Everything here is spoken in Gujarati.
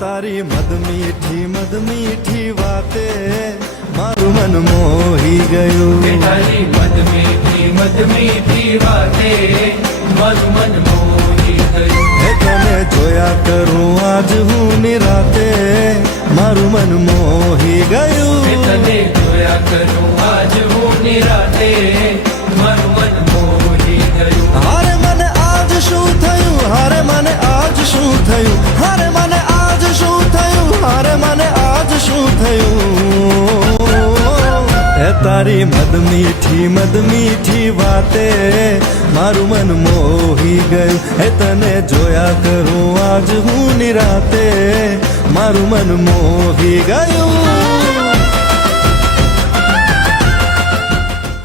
તારી મદ મીઠી વાતે મારું મન મોહી ગયું. તારી મદ મીઠી વાતે મારું મન મોહી ગયું. હે તને જોયા કરું આજ હું નિરાતે મારું મન મોહી ગયું. તને જોયા કરું આજ હું નિરાતે મારું મન મોહી ગયું. હારે મને આજ શું થયું, હારે મને આજ શું થયું, હારે મને આજ શું થયું, હારે મને આજ શું થયું. હે તારી મદ મીઠી વાતે મારું મન મોહી ગયું. હે તને જોયા કરું આજ હું નિરાતે મારું મન મોહી ગયું.